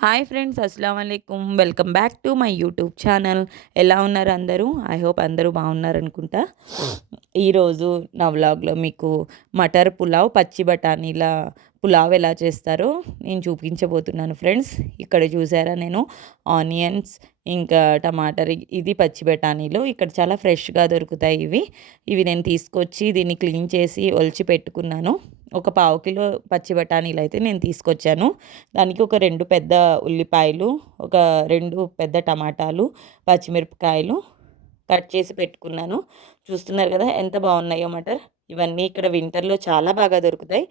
Hi friends, అస్సలం వాలేకుమ్. Welcome back to my YouTube channel. ఎలా ఉన్నారు అందరూ? ఐ హోప్ అందరూ బాగున్నారనుకుంటా. ఈరోజు నా వ్లాగ్లో మీకు మటర్ పులావ్, పచ్చి బఠానీల పులావ్ ఎలా చేస్తారో నేను చూపించబోతున్నాను ఫ్రెండ్స్. ఇక్కడ చూసారా, నేను ఆనియన్స్ ఇంకా టమాటర్, ఇది పచ్చి బఠానీలు ఇక్కడ చాలా ఫ్రెష్గా దొరుకుతాయి. ఇవి నేను తీసుకొచ్చి దీన్ని క్లీన్ చేసి ఒలిచి పెట్టుకున్నాను. ఒక పావు కిలో పచ్చి బఠానీలు అయితే నేను తీసుకొచ్చాను. దానికి ఒక 2 పెద్ద ఉల్లిపాయలు, ఒక 2 పెద్ద టమాటాలు, పచ్చిమిరపకాయలు కట్ చేసి పెట్టుకున్నాను. చూస్తున్నారు కదా ఎంత బాగున్నాయో మటర్. ఇవన్నీ ఇక్కడ వింటర్లో చాలా బాగా దొరుకుతాయి.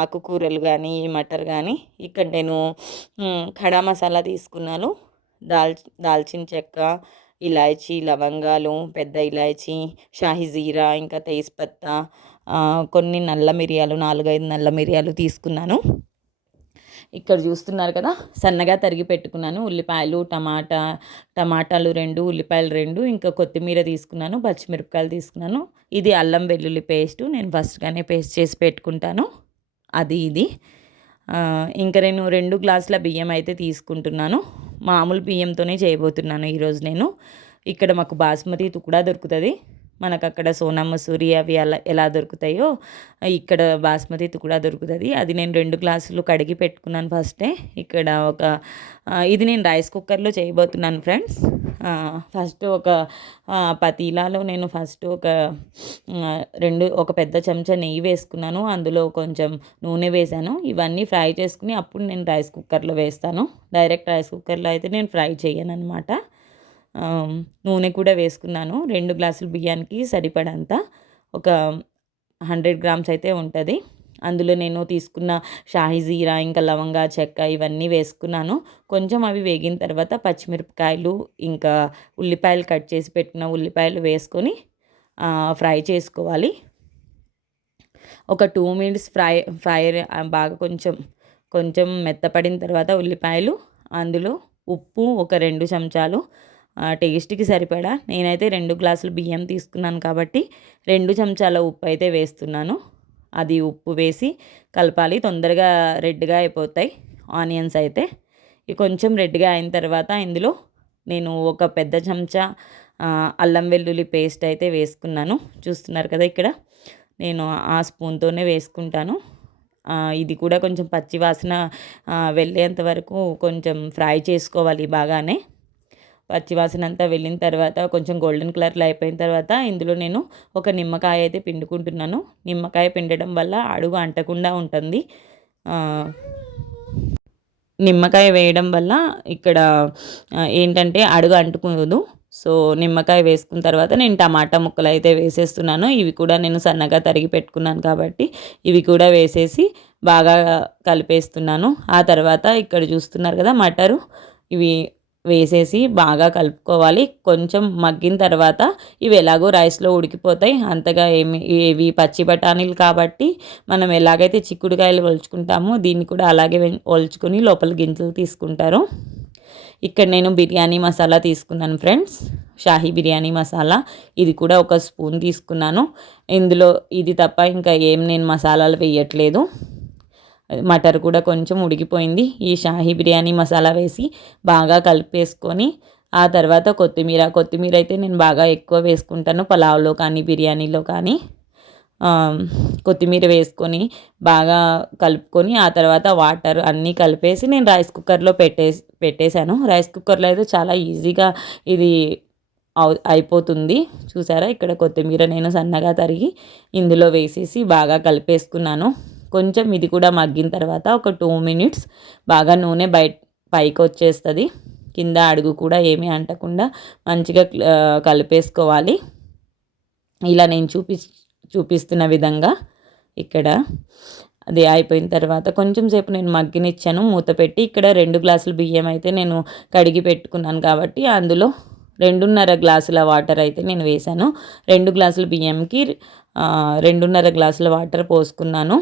ఆకుకూరలు కానీ మటర్ కానీ. ఇక్కడ నేను ఖడా మసాలా తీసుకున్నాను. దాల్చిన చెక్క, ఇలాచీ, లవంగాలు, పెద్ద ఇలాచీ, షాహీ జీరా, ఇంకా తేజ్పత్తా, కొన్ని నల్ల మిరియాలు, 4-5 నల్ల మిరియాలు తీసుకున్నాను. ఇక్కడ చూస్తున్నారు కదా, సన్నగా తరిగి పెట్టుకున్నాను. ఉల్లిపాయలు, టమాటాలు 2, ఉల్లిపాయలు 2, ఇంకా కొత్తిమీర తీసుకున్నాను, పచ్చిమిరపకాయలు తీసుకున్నాను. ఇది అల్లం వెల్లుల్లి పేస్టు, నేను ఫస్ట్గానే పేస్ట్ చేసి పెట్టుకుంటాను. ఇది ఇంకా నేను 2 గ్లాసుల బియ్యం అయితే తీసుకుంటున్నాను. మామూలు బియ్యంతోనే చేయబోతున్నాను ఈరోజు నేను. ఇక్కడ మాకు బాస్మతి తుకుడా దొరుకుతుంది. మనకు అక్కడ సోనా మసూరి అవి ఎలా దొరుకుతాయో ఇక్కడ బాస్మతి కూడా దొరుకుతుంది. అది నేను 2 గ్లాసులు కడిగి పెట్టుకున్నాను ఫస్టే. ఇక్కడ ఇది నేను రైస్ కుక్కర్లో చేయబోతున్నాను ఫ్రెండ్స్. ఫస్ట్ ఒక పతీలాలో నేను ఒక పెద్ద చెంచా నెయ్యి వేసుకున్నాను. అందులో కొంచెం నూనె వేసాను. ఇవన్నీ ఫ్రై చేసుకుని అప్పుడు నేను రైస్ కుక్కర్లో వేస్తాను. డైరెక్ట్ రైస్ కుక్కర్లో అయితే నేను ఫ్రై చేయను అనమాట. నూనె కూడా వేసుకున్నాను. 2 గ్లాసుల బియ్యానికి సరిపడంత ఒక 100 గ్రామ్స్ అయితే ఉంటుంది. అందులో నేను తీసుకున్న షాహీ జీరా, ఇంకా లవంగా చెక్క ఇవన్నీ వేసుకున్నాను. కొంచెం అవి వేగిన తర్వాత పచ్చిమిరపకాయలు, ఇంకా ఉల్లిపాయలు కట్ చేసి పెట్టిన ఉల్లిపాయలు వేసుకొని ఫ్రై చేసుకోవాలి. ఒక 2 మినిట్స్ ఫ్రై బాగా కొంచెం మెత్తపడిన తర్వాత ఉల్లిపాయలు, అందులో ఉప్పు ఒక 2 చెంచాలు, టేస్ట్కి సరిపడా. నేనైతే 2 గ్లాసులు బియ్యం తీసుకున్నాను కాబట్టి 2 చెంచాల ఉప్పు అయితే వేస్తున్నాను. అది ఉప్పు వేసి కలపాలి. తొందరగా రెడ్గా అయిపోతాయి ఆనియన్స్ అయితే. ఇవి కొంచెం రెడ్గా అయిన తర్వాత ఇందులో నేను ఒక పెద్ద చెంచా అల్లం వెల్లుల్లి పేస్ట్ అయితే వేసుకున్నాను. చూస్తున్నారు కదా, ఇక్కడ నేను ఆ స్పూన్తోనే వేసుకుంటాను. ఇది కూడా కొంచెం పచ్చి వాసన వెళ్ళేంత వరకు కొంచెం ఫ్రై చేసుకోవాలి బాగానే. పచ్చివాసన అంతా వెళ్ళిన తర్వాత కొంచెం గోల్డెన్ కలర్లో అయిపోయిన తర్వాత ఇందులో నేను ఒక నిమ్మకాయ అయితే పిండుకుంటున్నాను. నిమ్మకాయ పిండడం వల్ల అడుగు అంటకుండా ఉంటుంది. నిమ్మకాయ వేయడం వల్ల ఇక్కడ ఏంటంటే అడుగు అంటుకోదు. సో నిమ్మకాయ వేసుకున్న తర్వాత నేను టమాటా ముక్కలు అయితే వేసేస్తున్నాను. ఇవి కూడా నేను సన్నగా తరిగి పెట్టుకున్నాను కాబట్టి ఇవి కూడా వేసేసి బాగా కలిపేస్తున్నాను. ఆ తర్వాత ఇక్కడ చూస్తున్నారు కదా, మటరు ఇవి వేసేసి బాగా కలుపుకోవాలి. కొంచెం మగ్గిన తర్వాత ఇవి ఎలాగో రైస్లో ఉడికిపోతాయి. అంతగా ఇవి పచ్చి బఠానీలు కాబట్టి మనం ఎలాగైతే చిక్కుడుకాయలు ఒలుచుకుంటామో దీన్ని కూడా అలాగే ఒలుచుకొని లోపల గింజలు తీసుకుంటారు. ఇక్కడ నేను బిర్యానీ మసాలా తీసుకున్నాను ఫ్రెండ్స్, షాహీ బిర్యానీ మసాలా. ఇది కూడా ఒక స్పూన్ తీసుకున్నాను. ఇందులో ఇది తప్ప ఇంకా ఏం నేను మసాలాలు వేయట్లేదు. మటర్ కూడా కొంచెం ఉడికిపోయింది. ఈ షాహీ బిర్యానీ మసాలా వేసి బాగా కలిపేసుకొని ఆ తర్వాత కొత్తిమీర అయితే నేను బాగా ఎక్కువ వేసుకుంటాను పలావ్లో కానీ బిర్యానీలో కానీ. కొత్తిమీర వేసుకొని బాగా కలుపుకొని ఆ తర్వాత వాటర్ అన్నీ కలిపేసి నేను రైస్ కుక్కర్లో పెట్టేశాను. రైస్ కుక్కర్లో అయితే చాలా ఈజీగా ఇది అయిపోతుంది. చూసారా, ఇక్కడ కొత్తిమీర నేను సన్నగా తరిగి ఇందులో వేసేసి బాగా కలిపేసుకున్నాను. కొంచెం ఇది కూడా మగ్గిన తర్వాత ఒక 2 మినిట్స్ బాగా నూనె పైకి వచ్చేస్తుంది. కింద అడుగు కూడా ఏమీ అంటకుండా మంచిగా కలిపేసుకోవాలి. ఇలా నేను చూపిస్తున్న విధంగా. ఇక్కడ అది అయిపోయిన తర్వాత కొంచెం సేపు నేను మగ్గనిచ్చాను మూత పెట్టి. ఇక్కడ 2 గ్లాసుల బియ్యం అయితే నేను కడిగి పెట్టుకున్నాను కాబట్టి అందులో 2.5 గ్లాసుల వాటర్ అయితే నేను వేశాను. 2 గ్లాసుల బియ్యంకి 2.5 గ్లాసుల వాటర్ పోసుకున్నాను.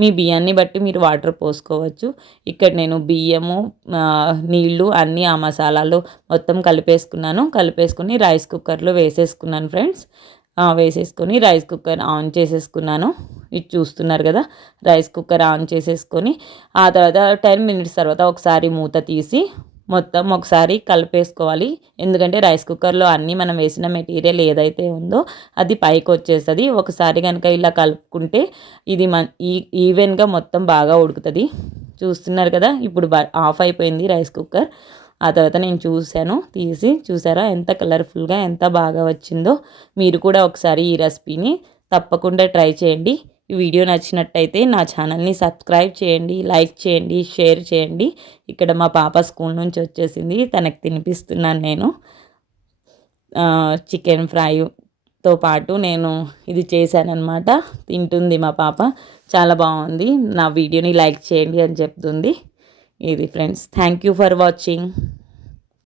మీ బియ్యాన్ని బట్టి మీరు వాటర్ పోసుకోవచ్చు. ఇక్కడ నేను బియ్యము, నీళ్ళు అన్నీ ఆ మసాలాలు మొత్తం కలిపేసుకుని రైస్ కుక్కర్లో వేసేసుకున్నాను ఫ్రెండ్స్. వేసేసుకొని రైస్ కుక్కర్ ఆన్ చేసేసుకున్నాను. ఇది చూస్తున్నారు కదా, రైస్ కుక్కర్ ఆన్ చేసేసుకొని ఆ తర్వాత 10 మినిట్స్ తర్వాత ఒకసారి మూత తీసి మొత్తం ఒకసారి కలిపేసుకోవాలి. ఎందుకంటే రైస్ కుక్కర్లో అన్నీ మనం వేసిన మెటీరియల్ ఏదైతే ఉందో అది పైకి వచ్చేస్తుంది. ఒకసారి కనుక ఇలా కలుపుకుంటే ఇది ఈవెన్గా మొత్తం బాగా ఉడుకుతుంది. చూస్తున్నారు కదా, ఇప్పుడు ఆఫ్ అయిపోయింది రైస్ కుక్కర్. ఆ తర్వాత నేను చూశాను, తీసి చూసారా ఎంత కలర్ఫుల్గా ఎంత బాగా వచ్చిందో. మీరు కూడా ఒకసారి ఈ రెసిపీని తప్పకుండా ట్రై చేయండి. ఈ వీడియో నచ్చినట్టయితే నా ఛానల్ని సబ్స్క్రైబ్ చేయండి, లైక్ చేయండి, షేర్ చేయండి. ఇక్కడ మా పాప స్కూల్ నుంచి వచ్చేసింది, తనకు తినిపిస్తున్నాను నేను. చికెన్ ఫ్రైతో పాటు నేను ఇది చేశానన్నమాట. తింటుంది మా పాప, చాలా బాగుంది, నా వీడియోని లైక్ చేయండి అని చెప్తుంది. ఇది friends, thank you for watching.